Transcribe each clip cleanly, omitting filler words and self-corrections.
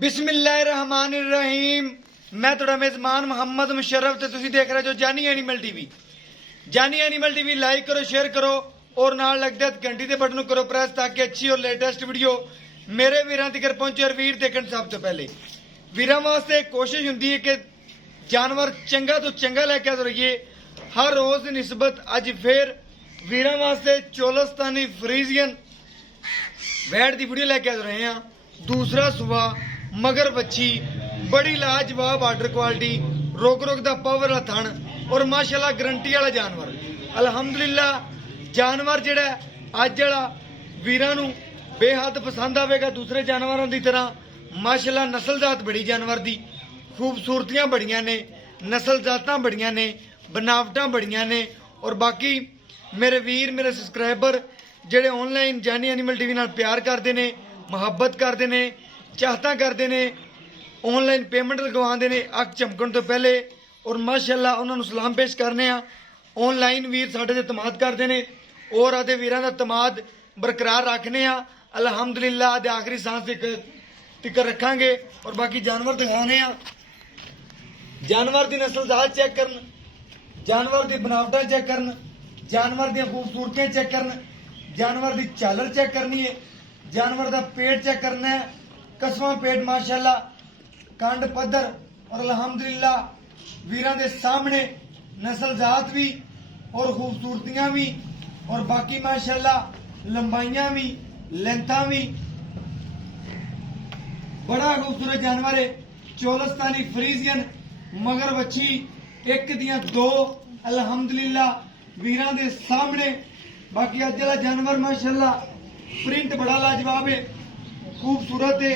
बिस्मिल्लाहिर्रहमानिर्रहीम। मैं थोड़ा मेजमान मोहम्मद मुशर्रफ ते तुसी देख रहे जो जानी एनिमल टीवी। जानी एनिमल टीवी लाइक करो, शेयर करो और नाल लगदे घंटी दे बटन करो प्रेस ताकि अच्छी और लेटेस्ट वीडियो मेरे वीरां तक पहुंचे। और वीर देखण सब तो पहले वीरां वास्ते कोशिश हुंदी है कि जानवर चंगा तो चंगा लेके आ रहिए। हर रोज की निस्बत अज फिर वीरां वास्ते चोलस्तानी फ्रीजियन वैट की वीडियो लेके आ रहे हैं। दूसरा सुबह मगर बच्ची बड़ी लाजवाब आर्डर क्वालिटी रोक रोक दा पावर वाला थन और माशाल्लाह गारंटी वाला जानवर। अल्हम्दुलिल्लाह जानवर जेड़ा अज वाला वीरां नूं बेहद पसंद आवेगा। दूसरे जानवरों की तरह माशाल्लाह नस्ल जात बड़ी जानवर दी, खूबसूरतियां बड़ियां ने, नस्ल जातां बड़ियां ने, बनावटां बड़ियां ने। और बाकी मेरे वीर मेरे सबसक्राइबर जेड़े ऑनलाइन जानी एनिमल टीवी नाल प्यार करते हैं, मुहब्बत करते हैं, चाहता करते हैं, ऑनलाइन पेमेंट लगवाते हैं अख चमकण तो पहले। और माशाल्लाह उन्होंने सलाम पेश करने। ऑनलाइन वीर साडे ते तमाद करते हैं और आदे वीरां दा तमाद बरकरार रखने। अल्हम्दुलिल्लाह आदे आखिरी सांस तक रखांगे। और बाकी जानवर दिखाने। जानवर की नस्ल जात चेक करन, जानवर की बनावटा चेक करन, जानवर दी खूबसूरतियां चेक करन, जानवर की झालर चेक करनी है, जानवर का पेट चेक करना है। कसवां पेट माशाल्लाह, कंड पद्धर और अल्हम्दुलिल्लाह वीरां दे सामने नस्ल जात भी और खूबसूरतियां भी और बाकी माशाल्लाह लंबाइयां भी लेंथा भी। बड़ा खूबसूरत जानवर है चोलस्तानी फ्रीजियन मगर बच्ची एक दियां दो अल्हम्दुलिल्लाह वीरां दे सामने। बाकी अज वाला जानवर माशाल्लाह प्रिंट बड़ा लाजवाब है, खूबसूरत है,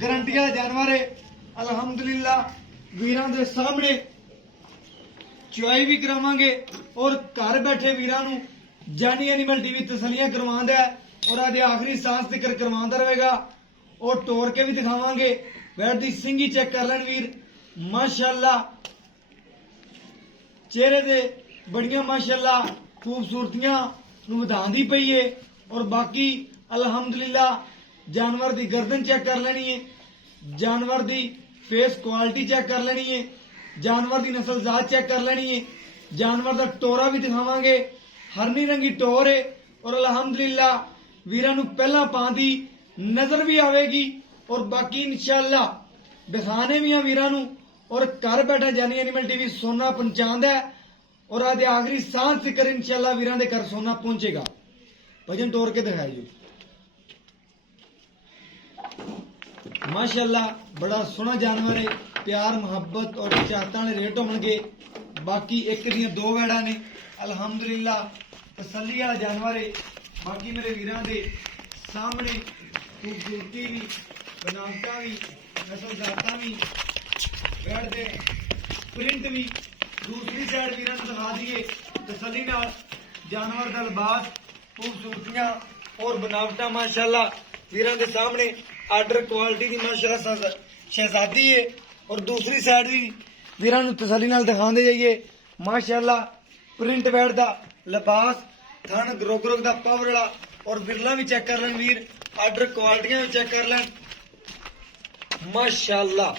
गारंटी वाला जानवर है। अल्हम्दुलिल्लाह वीरां दे सामने चुआई भी करावांगे और घर बैठे वीरां नूं जानी एनिमल टीवी तसलियां करवांदा है और आदे आखिरी सांस तक करवांदा रहेगा। और तोड़ के भी दिखावांगे। बैठ दी सिंगी चेक कर लैन वीर माशाल्लाह, चेहरे दे बड़ियां माशाल्लाह खूबसूरतियां नूं वधांदी पई है। और बाकी अल्हम्दुलिल्लाह जानवर दी गर्दन चेक कर लेनी है, जानवर दी फेस क्वालिटी चेक कर लेनी है, जानवर दी नस्ल जात चेक कर लेनी है, जानवर दा टोरा भी दिखावांगे। हरनी रंगी टोर है और अल्हम्दुलिल्लाह वीरां नूं पहला पां दी नजर भी आवेगी। और बाकी इंशाअल्लाह दिखाने भी वीरां नूं। और घर बैठा जानी एनिमल टीवी सोना पहुंचांदा है और आदे आखिरी सांस तक इंशाअल्लाह वीरां दे घर सोना पहुंचेगा। भजन तोड़ के दिखाया जी माशाल्लाह बड़ा सोहना जानवर है। प्यार मुहब्बत और चाहता वाले रेट होंगे। बाकी एक दियां दो वैड़ा ने अल्हम्दुलिल्लाह तसल्ली वाला जानवर है। बाकी मेरे वीरां दे सामने खूबसूरती भी बनावटा भी नस्ल जाता भी बैठ दे प्रिंट भी। दूसरी साइड वीरां नूं दिखा दिए तसल्ली नाल जानवर का लिबास, खूबसूरतियां और बनावटा माशाल्लाह वीरां दे सामने आर्डर क्वालिटी की माशाल्लाह शहजादी है। और दूसरी साइड भी वीरां नूं तसल्ली नाल दिखांदे जाइए माशाल्लाह प्रिंट वैट दा लिबास, थन ग्रोग ग्रोग दा पावर वाला। और बिरला भी चेक कर लैन वीर, आर्डर क्वालिटियां भी चेक कर लैन माशाल्लाह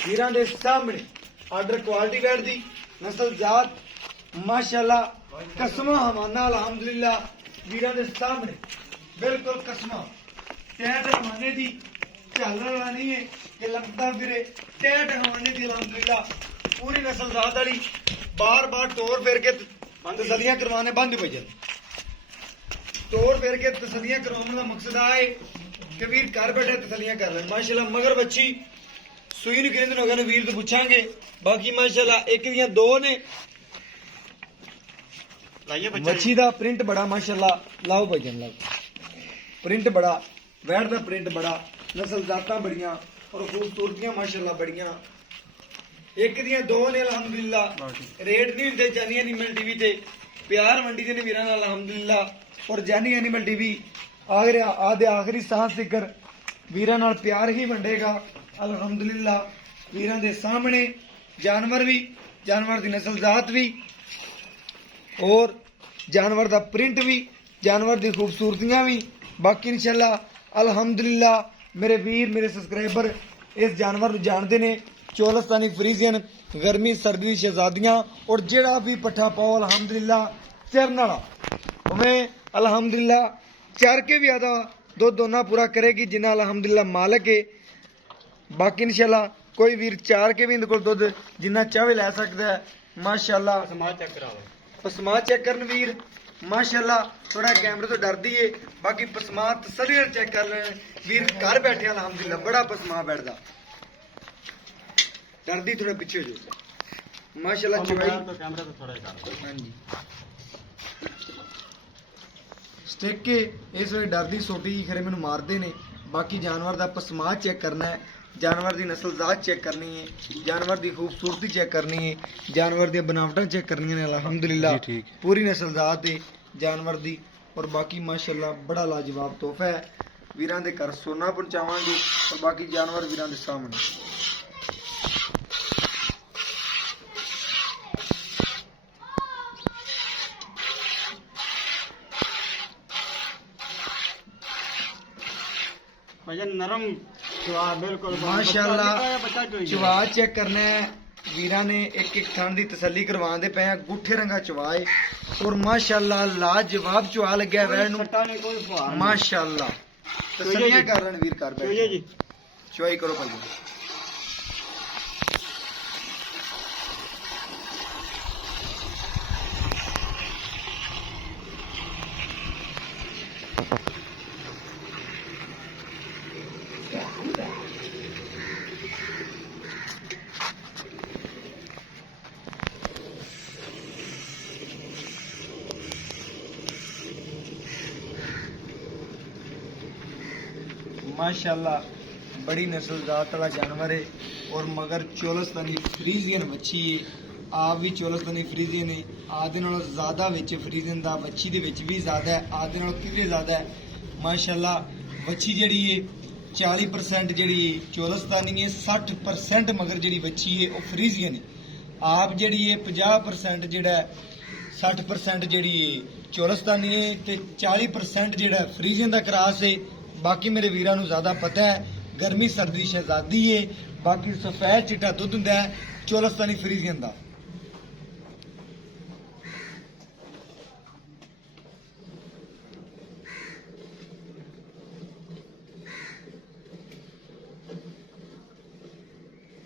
वीरां दे सामने आर्डर क्वालिटी वैट दी नस्ल जात माशाल्लाह कसमा हवाना अल्हम्दुलिल्लाह वीरां दे सामने बिल्कुल कसमा टैट हवाने दी झालर वाला नहीं है कि लगता फिरे। टैट हवाने दी अल्हम्दुलिल्लाह पूरी नस्ल जात वाली बार बार टोर फिर के तसलियां करवाने बंद हो जाए। टोर फिर के तसलियां करवाने का मकसद है कि वीर घर बैठे तसलियां कर लें। माशाल्लाह मगर बच्ची सुई नूं कितने दिन हो गए वीर तो पूछांगे। बाकी माशाल्लाह एक दियां दो ने। मच्छी दा प्रिंट बड़ा माशाल्लाह लाओ भजन लाओ, प्रिंट बड़ा वैट दा प्रिंट बड़ा, नस्ल जातां बड़ियां और खूबसूरतियां माशाल्लाह बड़ियां। एक दियां दो ने अल्हम्दुलिल्लाह। रेट नहीं होंदे जानी एनिमल टीवी ते प्यार मंडी दे ने वीरां नाल अल्हम्दुलिल्लाह। और जानी एनिमल टीवी आदे आखिरी सांस तक वीरां नाल प्यार ही वंडेगा अल्हम्दुलिल्लाह। वीरां दे सामने जानवर भी, जानवर दी नस्ल जात भी और जानवर दा प्रिंट भी, जानवर दी खूबसूरतियां भी। बाकी इंशाअल्लाह अल्हम्दुलिल्लाह ਮੇਰੇ ਵੀਰ ਮੇਰੇ ਸਬਸਕ੍ਰਾਈਬਰ ਇਸ ਜਾਨਵਰ ਨੂੰ ਜਾਣਦੇ ਨੇ। ਚੋਲਸਤਾਨੀ ਫਰੀਜ਼ੀਅਨ, ਗਰਮੀ ਸਰਦੀ ਦੀ ਸ਼ਹਿਜ਼ਾਦੀਆਂ। ਔਰ ਜਿਹੜਾ ਵੀ ਪੱਠਾ ਪਾਓ ਅਲਹਮਦੁਲਿਲਾ ਚਰਨ ਵਾਲਾ ਉਵੇਂ ਅਲਹਮਦੁਲਿਲਾ ਚਰ ਕੇ ਵੀ ਆਦਾ ਦੁੱਧ ਦੋਨਾ ਪੂਰਾ ਕਰੇਗੀ ਜਿੰਨਾ ਅਲਹਮਦੁਲਿਲਾ ਮਾਲਕ ਹੈ। ਬਾਕੀ ਇਨਸ਼ਾਅੱਲਾ ਕੋਈ ਵੀਰ ਚਾਰ ਕੇ ਵੀ ਇਹਦੇ ਕੋਲ ਦੁੱਧ ਜਿੰਨਾ ਚਾਹੇ ਲੈ ਸਕਦਾ ਹੈ। ਮਾਸ਼ਾਅੱਲਾ ਪਸਮਾ ਚੈੱਕ ਕਰਨ ਵੀਰ, ਮਾਸ਼ਾਅੱਲਾ ਥੋੜਾ ਕੈਮਰੇ ਤੋਂ ਡਰਦੀ ਏ। ਬਾਕੀ ਪਸਮਾ ਤਸੱਲੀ ਨਾਲ ਚੈੱਕ ਕਰ ਲੈਣ ਵੀਰ, ਘਰ ਬੈਠੇ ਅਲਹਮਦੁਲਿਲਾ ਬੜਾ ਪਸਮਾ ਬੈਠਦਾ, ਡਰਦੀ ਥੋੜਾ ਪਿੱਛੇ ਜੋ। ਮਾਸ਼ਾਅੱਲਾ ਚਵਾਈ ਹਾਂਜੀ ਸਟਿਕ ਕੇ ਇਸ ਵੇਲੇ ਡਰਦੀ ਛੋਟੀ ਜੀ ਖਰੇ ਮੈਨੂੰ ਮਾਰਦੇ ਨੇ। ਬਾਕੀ ਜਾਨਵਰ ਦਾ ਪਸਮਾ ਚੈੱਕ ਕਰਨਾ ਹੈ, ਜਾਨਵਰ ਦੀ ਨਸਲ ਜ਼ਾਤ ਚੈੱਕ ਕਰਨੀ ਹੈ, ਜਾਨਵਰ ਦੀ ਖੂਬਸੂਰਤੀ ਚੈੱਕ ਕਰਨੀ ਹੈ, ਜਾਨਵਰ ਦੀਆਂ ਬਣਾਵਟਾਂ ਚੈੱਕ ਕਰਨੀਆਂ ਨੇ। ਅਲਹਮਦੁਲਿਲਾ ਪੂਰੀ ਨਸਲ ਜ਼ਾਤ ਹੈ ਜਾਨਵਰ ਦੀ। ਔਰ ਬਾਕੀ ਮਾਸ਼ਾਅੱਲਾ ਬੜਾ ਲਾਜਵਾਬ ਤੋਹਫਾ ਹੈ। ਵੀਰਾਂ ਦੇ ਘਰ ਸੋਨਾ ਪਹੁੰਚਾਵਾਂਗੇ ਔਰ ਬਾਕੀ ਜਾਨਵਰ ਵੀਰਾਂ ਦੇ ਸਾਹਮਣੇ। नरम बिल्कुल माशाअल्लाह चवा चेक करना है वीरा ने, एक एक थन की तसली करवाते पे हैं। गुठे रंगा चवा है और माशाअल्लाह लाजवाब चवा लग्या वैन माशाअल्लाह। तसलियां कर रहे वीर कर बैठे चवाई करो भाई। माशाअल्लाह बड़ी नस्ल जात वाला जानवर है और मगर चोलस्तानी फ्रीजियन बच्ची है। आप भी चोलस्तानी फ्रीजियन है, आदे नालों ज़्यादा विच फ्रीजियन दा बच्ची दे विच भी ज़्यादा है, आदे नालों कितने ज़्यादा है। माशाअल्लाह बच्ची जड़ी है 40% जड़ी चोलस्तानी है, 60% मगर जड़ी बच्ची है वो फ्रीजियन है। आप जड़ी है 50% जड़ा 60% जड़ी है चोलस्तानी है ते 40% जड़ा फ्रीजियन दा क्रास है। बाकी मेरे वीरां नूं ज़्यादा पता है गर्मी सर्दी शहजादी है। बाकी सफेद चिट्टा दुध हुंदा है चोलस्तानी फ्रीजियन दा।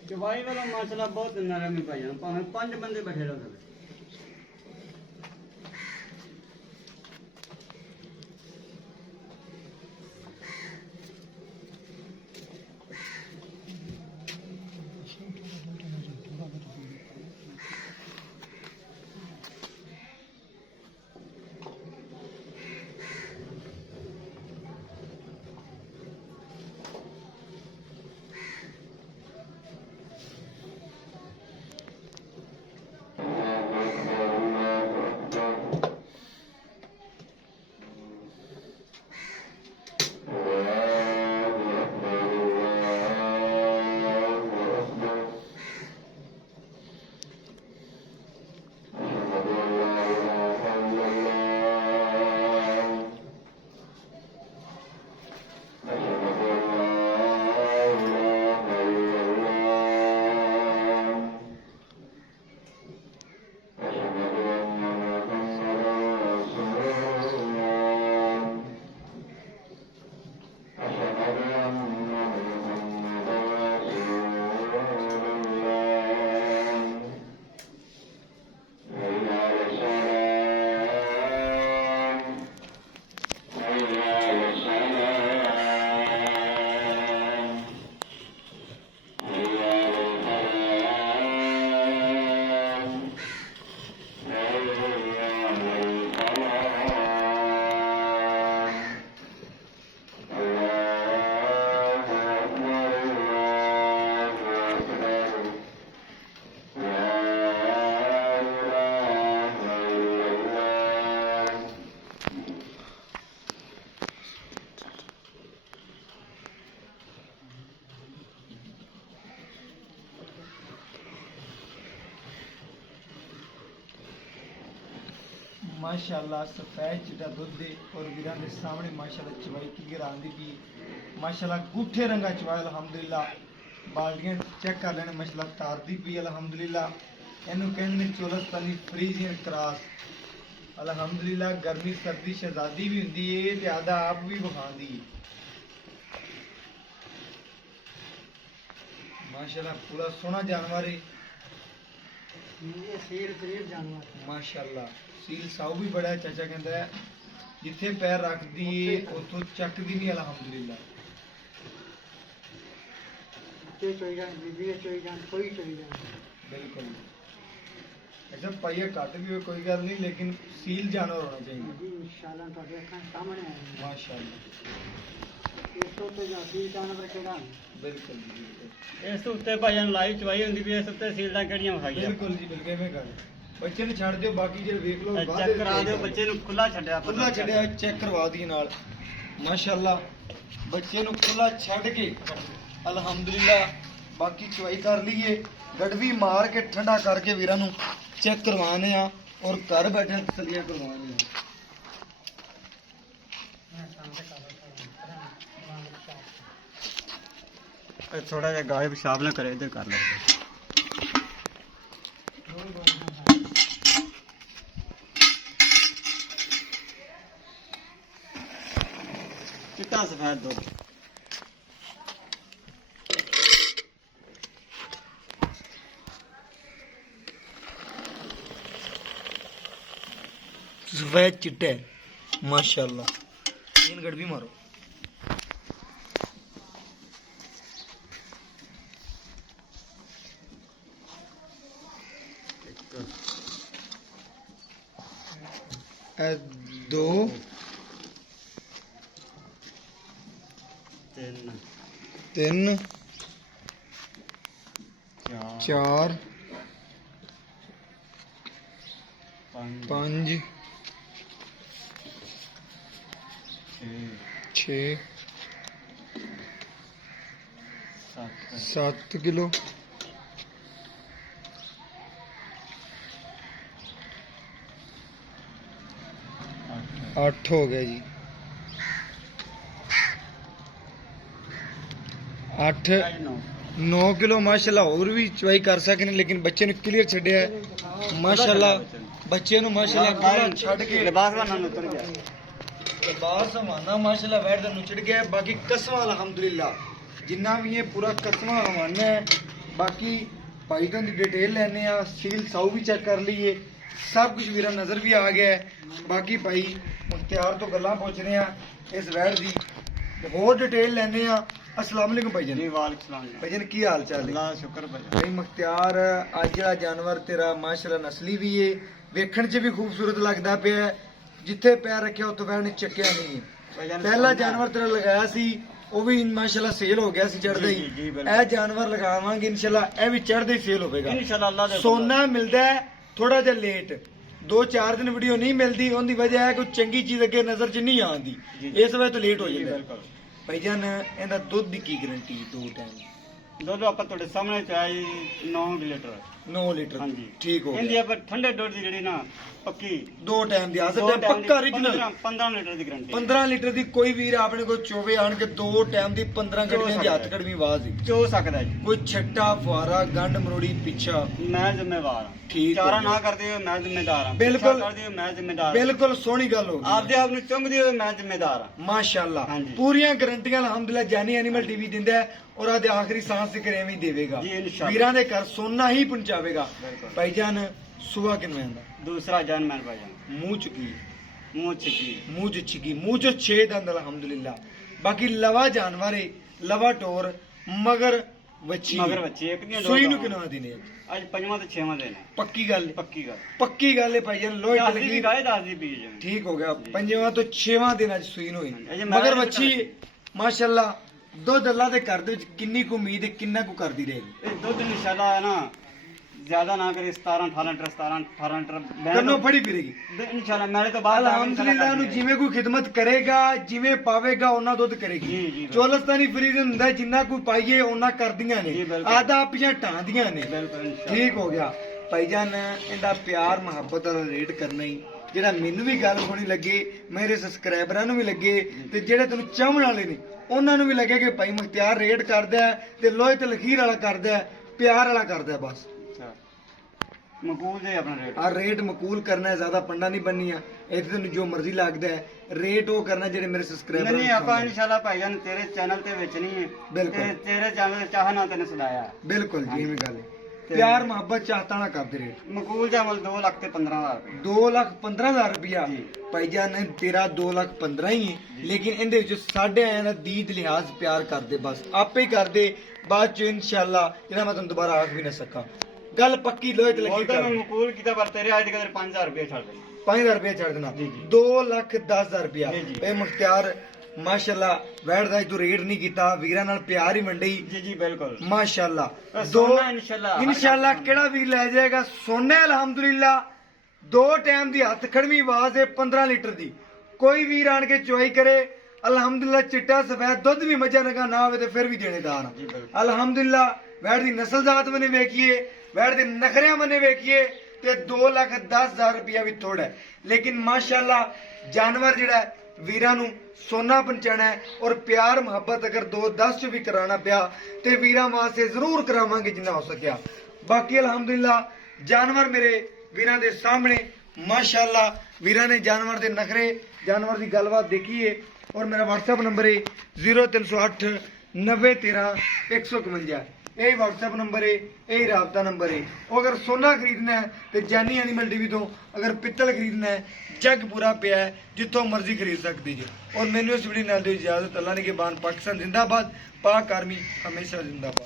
चवाई वाला माशाल्लाह बहुत नरम है भाई, भावें 5 बंदे बैठे रहो। माशाअल्लाह सफेद चिट्टा दुध दे और वीरां दे सामने माशाअल्लाह चवाई क्लियर आंदी पई। ਮਾਸ਼ਾਅੱਲਾ ਗੁੱਠੇ ਰੰਗਾ ਚਵਾ ਅਲਹਮਦੁਲਿਲਾ ਬਾਲਟੀਆਂ ਚੈੱਕ ਕਰ ਲੈਣ ਮਾਸ਼ਾਅੱਲਾ ਤਾਰਦੀ ਪਈ ਅਲਹਮਦੁਲਿਲਾ ਇਹਨੂੰ ਕਹਿੰਦੇ ਨੇ ਚੋਲਸਤਾਨੀ ਫਰੀਜ਼ੀਅਨ ਕਰਾਸ ਅਲਹਮਦੁਲਿਲਾ ਗਰਮੀ ਸਰਦੀ ਸ਼ਹਿਜ਼ਾਦੀ ਵੀ ਹੁੰਦੀ ਏ ਤੇ ਆਦਾ ਆਪ ਵੀ ਵਿਖਾਉਂਦੀ ਏ ਮਾਸ਼ਾਅੱਲਾ ਪੂਰਾ ਸੋਹਣਾ ਜਾਨਵਰ ਏ ਇਹ ਸੀਲ ਜਾਨਵਰ ਮਾਸ਼ਾਅੱਲਾ ਸੀਲ ਸਾਊ ਵੀ ਬੜਾ ਹੈ, ਚਾਚਾ ਕਹਿੰਦਾ ਹੈ ਜਿੱਥੇ ਪੈਰ ਰੱਖਦੀ ਏ ਉਥੋਂ ਚੱਕਦੀ ਨਹੀਂ ਅਲਹਮਦੁਲਿਲਾ ਤੇ ਚੋਈ ਜਾਨ ਬੀਬੀ ਚੋਈ ਜਾਨ ਕੋਈ ਚੋਈ ਜਾਨ ਬਿਲਕੁਲ ਅੱਛਾ ਪਾਈਆ ਘੱਟ ਵੀ ਹੋਵੇ ਕੋਈ ਗੱਲ ਨਹੀਂ ਲੇਕਿਨ ਸੀਲ ਜਾਨਵਰ ਹੋਣਾ ਚਾਹੀਦਾ ਜੀ ਇਨਸ਼ਾਅੱਲਾ ਤੁਹਾਡੇ ਅੱਖਾਂ ਸਾਹਮਣੇ ਆਏਗਾ ਮਾਸ਼ਾਅੱਲਾ ਇਸ ਤੋਂ ਤੇ ਸੀਲ ਜਾਨਵਰ ਕਿਹੜਾ ਬਿਲਕੁਲ ਜੀ ਬਿਲਕੁਲ ਇਸ ਤੋਂ ਉੱਤੇ ਭਾਈਆਂ ਲਾਈਵ ਚਵਾਈ ਹੁੰਦੀ ਵੀ ਇਸ ਉੱਤੇ ਸੀਲਦਾਂ ਕਿਹੜੀਆਂ ਵਿਖਾਈਆਂ ਬਿਲਕੁਲ ਜੀ ਬਿਲਕੁਲ ਐਵੇਂ ਗੱਲ ਬੱਚੇ ਨੂੰ ਛੱਡ ਦਿਓ ਬਾਕੀ ਜਿਹੜੇ ਵੇਖ ਲਓ ਬਾਅਦ ਚੈੱਕ ਵਿੱਚ ਕਰਾ ਦਿਓ ਬੱਚੇ ਨੂੰ ਖੁੱਲਾ ਛੱਡਿਆ ਖੁੱਲਾ ਛੱਡਿਆ ਚੈੱਕ ਕਰਵਾ ਦੀ ਨਾਲ ਮਾਸ਼ਾਅੱਲਾ ਬੱਚੇ ਨੂੰ ਖੁੱਲਾ ਛੱਡ ਕੇ ਅਲਹਮਦੁਲਿਲਾ ਬਾਕੀ ਚਵਾਈ ਕਰ ਲਈਏ ਗੜਵੀ ਮਾਰ ਕੇ ਠੰਡਾ ਕਰਕੇ ਵੀਰਾਂ ਨੂੰ ਚੈੱਕ ਕਰਵਾਣੇ ਆ ਔਰ ਘਰ ਬੈਠੇ ਤਸੱਲੀਆਂ ਕਰਵਾਣੇ ਆ ਥੋੜਾ ਜਿਹਾ ਗਾਇਬ ਪਿਸ਼ਾਬ ਨਾ ਕਰੇ ਇੱਧਰ ਕਰ ਲੈ ਚਿੱਟਾ ਸਫੈਦ ਦੁੱਧ सफेद चिट्टे माशाल्लाह तीन गड़ भी मारो दो तीन चार पांच छे 7 किलो 8 हो गया जी 8 9 किलो माशाल्लाह और भी चवाई कर सकने लेकिन बच्चे ने क्लियर छड़िया है माशाल्लाह बच्चे नु माशाल्लाह पूरा छड़ के लिबास वाला उतर गया लिबास हमाना माशाल्लाह वैट दा नुचड़ गया है। बाकी कसमा अल्हम्दुलिल्लाह जिन्ना भी है पूरा कसमा हमाना है बाकी भाई तो डिटेल लेने आ सील साउ भी चेक कर लिए सब कुछ मेरा नजर भी आ गया है बाकी भाई मुख्तियार तो गल्लां पूछ रहे हैं इस वैट दी होर डिटेल लेने आ अस्सलाम वालेकुम भाईजान जी वालेकुम सलाम भाईजान की हाल चाल है अल्लाह शुक्र भाई भाई मुख्तियार आज ਜਿਹੜਾ ਜਾਨਵਰ ਤੇਰਾ ਮਾਸ਼ਾਅੱਲਾ ਨਸਲੀ ਵੀ ਏ ਵੇਖਣ 'ਚ ਵੀ ਖੂਬਸੂਰਤ ਲੱਗਦਾ ਪਿਆ ਜਿੱਥੇ ਪੈਰ ਰੱਖਿਆ ਉੱਥੇ ਪੈਰ ਨੇ ਚੱਕਿਆ ਨਹੀਂ ਪਹਿਲਾ ਜਾਨਵਰ ਤੇਰਾ ਲਗਾਇਆ ਸੀ ਉਹ ਵੀ ਮਾਸ਼ਾਅੱਲਾ ਸੇਲ ਹੋ ਗਿਆ ਸੀ ਚੜਦਾ ਹੀ ਇਹ ਜਾਨਵਰ ਲਗਾਵਾਂਗੇ ਇਨਸ਼ਾਅੱਲਾ ਇਹ ਵੀ ਚੜਦਾ ਹੀ ਸੇਲ ਹੋਵੇਗਾ ਇਨਸ਼ਾਅੱਲਾ ਅੱਲਾਹ ਦੇ ਸੋਨਾ ਮਿਲਦਾ ਹੈ ਥੋੜਾ ਜਿਹਾ ਲੇਟ 2-4 ਦਿਨ ਵੀਡੀਓ ਨਹੀਂ ਮਿਲਦੀ ਉਹਦੀ ਵਜ੍ਹਾ ਹੈ ਕੋਈ ਚੰਗੀ ਚੀਜ਼ ਅੱਗੇ ਨਜ਼ਰ 'ਚ ਨਹੀਂ ਆਉਂਦੀ ਇਸ ਵਜ੍ਹਾ ਤੋਂ ਲੇਟ ਹੋ ਜਾਂਦਾ ਬਿਲਕੁਲ ਭਾਈਜਾਨ ਇਹਦਾ ਦੁੱਧ ਦੀ ਕੀ ਗਾਰੰਟੀ 2 ਟਾਈਮ ਦੁੱਧ ਆਪਾਂ ਤੁਹਾਡੇ ਸਾਹਮਣੇ ਚਾਹੀ 9 ਲੀਟਰ 9 ਲੀਟਰ ਹਾਂਜੀ ਠੀਕ ਹੋ ਇਹਦੀ ਗਿਆ ਆਪਾਂ ਠੰਡੇ ਦੁੱਧ ਦੀ ਜਿਹੜੀ ਨਾ ਪੱਕੀ 2 ਟਾਈਮ ਦੀ ਆਸਰ ਤੇ ਪੱਕਾ origignal 15 ਲੀਟਰ ਦੀ ਗਾਰੰਟੀ 15 ਲੀਟਰ ਦੀ ਕੋਈ ਵੀਰ ਆਪਣੇ ਕੋਲ ਚੋਵੇ ਆਣ ਕੇ 2 ਟਾਈਮ ਦੀ 15 ਗੜਵੀਆਂ ਦੀ ਹੱਥ ਕੜਵੀ ਆਵਾਜ਼ ਦੀ ਚੋ ਸਕਦਾ ਜੀ ਕੋਈ ਛੱਟਾ ਫੁਆਰਾ ਗੰਡ ਮਰੋੜੀ ਪਿੱਛਾ ਮੈਂ ਜ਼ਿੰਮੇਵਾਰ ਹਾਂ ਠੀਕ ਹੋ ਚਾਰਾ ਗਿਆ। ਨਾ ਕਰਦੇ ਹੋਏ ਮੈਂ ਜ਼ਿੰਮੇਦਾਰ ਹਾਂ ਬਿਲਕੁਲ। ਪਿੱਛਾ ਕਰਦੇ ਹੋਏ ਮੈਂ ਜ਼ਿੰਮੇਦਾਰ ਹਾਂ ਬਿਲਕੁਲ ਸੋਹਣੀ ਗੱਲ ਹੋ ਗਈ ਆਪਦੇ ਆਪ ਨੂੰ ਚੁੰਗਦੇ ਹੋਏ ਮੈਂ ਜ਼ਿੰਮੇਦਾਰ ਹਾਂ ਮਾਸ਼ਾਅੱਲਾ ਹਾਂਜੀ। ਪੂਰੀਆਂ ਗਾਰੰਟੀਆਂ ਅਲਹਮਦੁਲਿਲਾ ਜਾਨੀ ਐਨੀਮਲ ਟੀਵੀ ਦਿੰਦਾ ਹੈ ਔਰ ਆਦੇ ਆਖਰੀ ਸਾਹ ਤੱਕ ਐਵੇਂ ਹੀ ਦੇਵੇਗਾ ਜੀ, ਇਨਸ਼ਾਅੱਲਾ। ਵੀਰਾਂ ਦੇ ਘਰ ਸੋਨਾ ਹੀ ਪਹੁੰਚਾਵੇਗਾ ਬਿਲਕੁਲ। ਭਾਈਜਾਨ ਸੁਬਾ ਕਿਵੇਂ ਆਂਦਾ ਦੂਸਰਾ ਜਾਨਮਨ ਭਾਈਜਾਨ ਮੂੰਹ ਚੁਕੀ ਮੂੰਹ ਛਿੱਕੀ ਮੂੰਹ ਚ ਛਿਕੀ ਮੂੰਹ ਚ 6 ਦੰਦ ਅਲਹਮਦੁਲਿਲਾ ਬਾਕੀ ਲਵਾ ਜਾਨਵਰ ਏ ਲਵਾ ਟੋਰ ਮਗਰ ਵੱਛੀ ਮਗਰ ਬੱਚੇ ਇੱਕ ਦੀਆਂ ਦੋ ਸੂਈ ਨੂੰ ਗਾਵਾਂ। ਕਿੰਨਾ ਦਿਨੇ ਅੱਜ ਪੰਜਵਾਂ ਤੇ ਛੇਵਾਂ ਦਿਨ ਹੈ ਪੱਕੀ ਗੱਲ ਏ? ਪੱਕੀ ਗੱਲ ਪੱਕੀ ਗੱਲ ਹੈ ਭਾਈਜਾਨ ਲੋਹੇ ਤੇ ਦੱਸਦੀ ਲੱਗੀ ਵੀ ਗਾਏ ਦੱਸਦੀ ਪੀ ਜੀ ਠੀਕ ਹੋ ਗਿਆ ਪੰਜਵਾਂ ਤੋਂ 6ਵਾਂ ਦਿਨ ਅੱਜ ਸੂਈ ਨੂੰ ਹੋਈ ਅਜੇ ਮੈਂ ਮਗਰ ਨਹੀਂ ਵੱਛੀ ਮਾਸ਼ਾਅੱਲਾ ਦੁੱਧ ਅੱਲਾ ਦੇ ਘਰ ਦੇ ਵਿੱਚ ਕਿੰਨੀ ਕੁ ਉਮੀਦ ਹੈ ਕਿੰਨਾ ਕੁ ਕਰਦੀ ਰਹੇਗੀ ਇਹ ਦੁੱਧ ਇਨਸ਼ਾਅੱਲਾ ਹੈ ਨਾ ਜ਼ਿਆਦਾ ਨਾ ਕਰੇ 17 18 ਲੀਟਰ 17 18 ਲੀਟਰ ਕੰਨੋਂ ਫੜੀ ਫਿਰੇਗੀ ਇਨਸ਼ਾਅੱਲਾ ਮੈਲੇ ਤੋਂ ਬਾਅਦ ਅਲਹਮਦੁਲਿਲਾ ਨੂੰ ਜਿਵੇਂ ਕੋਈ ਖਿਦਮਤ ਕਰੇਗਾ ਜਿਵੇਂ ਪਾਵੇਗਾ ਉਹਨਾਂ ਦੁੱਧ ਜੀ, ਕਰੇਗੀ ਜੀ, ਬਿਲਕੁਲ। ਚੋਲਸਤਾਨੀ ਫਰੀਦ ਹੁੰਦਾ ਹੈ, ਜਿੰਨਾ ਕੋਈ ਪਾਈਏ ਉਹਨਾਂ ਕਰਦੀਆਂ ਨੇ ਜੀ, ਬਿਲਕੁਲ। ਆਦਾ ਆਪੀਆਂ ਢਾਂਦੀਆਂ ਨੇ ਬਿਲਕੁਲ ਇਨਸ਼ਾਅੱਲਾ ਠੀਕ ਹੋ ਗਿਆ ਭਾਈਜਾਨ ਇਹਦਾ ਪਿਆਰ ਮੁਹੱਬਤ ਦਾ ਰੇਟ ਕਰਨਾ ਹੀ ਜਿਹੜਾ ਮੈਨੂੰ ਵੀ ਗੱਲ ਸੋਹਣੀ ਲੱਗੇ, ਮੇਰੇ ਸਬਸਕ੍ਰਾਈਬਰਾਂ ਨੂੰ ਵੀ ਲੱਗੇ, ਤੇ ਜਿਹੜੇ ਤੈਨੂੰ ਚਾਹਣ ਵਾਲੇ ਨੇ ਉਹਨਾਂ ਨੂੰ ਵੀ ਲੱਗੇ ਕਿ ਭਾਈ ਮੁਖਤਿਆਰ ਰੇਟ ਕਰਦਾ ਹੈ ਤੇ ਲੋਹੇ ਤੇ ਲਖੀਰ ਵਾਲਾ ਕਰਦਾ ਹੈ, ਪਿਆਰ ਵਾਲਾ ਕਰਦਾ ਹੈ। ਬਸ ਅੱਛਾ ਮਕਬੂਲ ਦੇ ਆਪਣਾ ਰੇਟ ਆ ਰੇਟ ਮਕੂਲ ਕਰਨਾ ਹੈ, ਜ਼ਿਆਦਾ ਪੰਡਾ ਨਹੀਂ ਬੰਨੀ ਆ। ਇੱਥੇ ਤੈਨੂੰ ਜੋ ਮਰਜ਼ੀ ਲੱਗਦਾ ਹੈ ਰੇਟ ਉਹ ਕਰਨਾ ਜਿਹੜੇ ਮੇਰੇ ਸਬਸਕ੍ਰਾਈਬਰ ਨਹੀਂ ਆਪਾਂ ਇਨਸ਼ਾਅੱਲਾ ਭਾਈਜਾਨ ਤੇਰੇ ਚੈਨਲ ਤੇ ਵਿੱਚ ਨਹੀਂ ਹੈ, ਬਿਲਕੁਲ। ਤੇਰੇ ਚੈਨਲ ਤੇ ਚਾਹਨਾ ਤੈਨੂੰ ਸਦਾਇਆ ਬਿਲਕੁਲ ਜੀ, ਇਵੇਂ ਗੱਲ ਹੈ। ਪਿਆਰ ਮੁਹੱਬਤ ਚਾਹਤਾ ਨਾ ਕਰਦੇ ਰੇਟ। ਮਕਬੂਲ ਦਾ ਮੁੱਲ 2 ਲੱਖ ਤੇ 15,000 ਰੁਪਏ 2,15,000 ਰੁਪਇਆ ਜੀ। ਭਾਈਜਾਨ ਤੇਰਾ 2,15,000 ਹੀ ਹੈ, ਲੇਕਿਨ ਇਹਦੇ ਵਿੱਚ ਸਾਡੇ ਆਇਆ ਨਾ ਦੀਦ ਲਿਹਾਜ਼ ਪਿਆਰ ਕਰਦੇ, ਬਸ ਆਪੇ ਹੀ ਕਰਦੇ। ਬਾਅਦ ਚ ਇਨਸ਼ਾਅੱਲਾ ਜਿਹੜਾ ਮੈਂ ਤੁਹਾਨੂੰ ਦੁਬਾਰਾ ਆਖ ਵੀ ਨਾ ਸਕਾਂ, ਗੱਲ ਪੱਕੀ ਲੋਹੇ ਤੇ ਲੱਗੀ ਬੋਲਦਾ ਮੈਂ ਕਰ। ਮਕਬੂਲ ਕੀਤਾ ਪਰ ਤੇਰੇ ਅੱਜ ਕਦਰ 5,000 ਰੁਪਏ ਛੱਡ ਦੇ 5,000 ਰੁਪਇਆ ਛੱਡ ਦੇਣਾ, ਜੀ, ਜੀ। 2,10,000 ਰੁਪਇਆ। ਜੀ, ਜੀ। ਇਹ ਮੁਖਤਿਆਰ ਮਾਸ਼ਾਅੱਲਾ ਵੈੜਦਾ ਤੂੰ ਰੇਟ ਨਹੀਂ ਕੀਤਾ, ਵੀਰਾਂ ਨਾਲ ਪਿਆਰ ਹੀ ਮੰਡੀ। ਜੀ ਜੀ ਬਿਲਕੁਲ ਮਾਸ਼ਾਅੱਲਾ ਸੋਨਾ ਇਨਸ਼ਾਅੱਲਾ ਇਨਸ਼ਾਅੱਲਾ ਕਿਹੜਾ ਵੀ ਲੈ ਜਾਏਗਾ ਸੋਨੇ। ਅਲਹਮਦੁਲਿਲਾ 2 ਟਾਈਮ ਦੀ ਹੱਥ ਖੜਵੀਂ ਆਵਾਜ਼ ਹੈ 15 ਲੀਟਰ ਦੀ। ਕੋਈ ਵੀਰ ਆਣ ਕੇ ਚੁਆਈ ਕਰੇ ਅਲਹਮਦੁਲਿਲਾ, ਚਿੱਟਾ ਸਫੈਦ ਦੁੱਧ ਵੀ ਮੱਝਾਂ ਨਗਾ ਨਾ ਹੋਵੇ ਤੇ ਫਿਰ ਵੀ ਦੇਣੇਦਾਰ। ਜੀ, ਬਿਲਕੁਲ। ਅਲਹਮਦੁਲਿਲਾ ਵੈੜ ਦੀ ਨਸਲ ਜ਼ਾਤ ਮਨੇ ਵੇਖੀਏ, ਵੈੜ ਦੇ ਨਖਰਿਆਂ ਮਨੇ ਵੇਖੀਏ ਤੇ 2,10,000 ਰੁਪਇਆ ਵੀ ਥੋੜਾ ਹੈ, ਲੇਕਿਨ ਮਾਸ਼ਾਅੱਲਾ ਜਾਨਵਰ ਜਿਹੜਾ ਹੈ ਵੀਰਾਂ ਨੂੰ ਸੋਨਾ ਪਹੁੰਚਾਣਾ ਹੈ। ਔਰ ਪਿਆਰ ਮੁਹੱਬਤ ਅਗਰ 2-10 ਚ ਵੀ ਕਰਾਣਾ ਪਿਆ ਤੇ ਵੀਰਾਂ ਵਾਸਤੇ ਜ਼ਰੂਰ ਕਰਾਵਾਂਗੇ ਜਿੰਨਾ ਹੋ ਸਕਿਆ। ਬਾਕੀ ਅਲਹਮਦੁਲਿਲਾ ਜਾਨਵਰ ਮੇਰੇ ਵੀਰਾਂ ਦੇ ਸਾਹਮਣੇ ਮਾਸ਼ਾਅੱਲਾ ਵੀਰਾਂ ਨੇ ਜਾਨਵਰ ਦੇ ਨਖਰੇ, ਜਾਨਵਰ ਦੀ ਗੱਲਬਾਤ ਦੇਖੀ ਹੈ। ਔਰ ਮੇਰਾ WhatsApp ਨੰਬਰ ਹੈ 0308 9013 151। ਇਹ WhatsApp ਨੰਬਰ ਹੈ, ਇਹ ਰਾਬਤਾ ਨੰਬਰ ਹੈ। ਉਹ ਅਗਰ ਸੋਨਾ ਖਰੀਦਣਾ ਹੈ ਤੇ ਜਾਨੀ ਐਨੀਮਲ ਟੀਵੀ ਤੋਂ, ਅਗਰ ਪਿੱਤਲ ਖਰੀਦਣਾ ਹੈ ਜੱਗ ਪੂਰਾ ਪਿਆ ਹੈ, ਜਿੱਥੋਂ ਮਰਜ਼ੀ ਖਰੀਦ ਸਕਦੀ ਜੀ। ਔਰ ਮੈਨੂੰ ਇਸ ਵੀਡੀਓ ਨਾਲ ਦਿਓ ਇਜਾਜ਼ਤ। ਅੱਲਾਹ ਨੇ ਕੇ ਬਾਨ। ਪਾਕਿਸਤਾਨ ਜ਼ਿੰਦਾਬਾਦ, ਪਾਕ ਆਰਮੀ ਹਮੇਸ਼ਾ ਜ਼ਿੰਦਾਬਾਦ।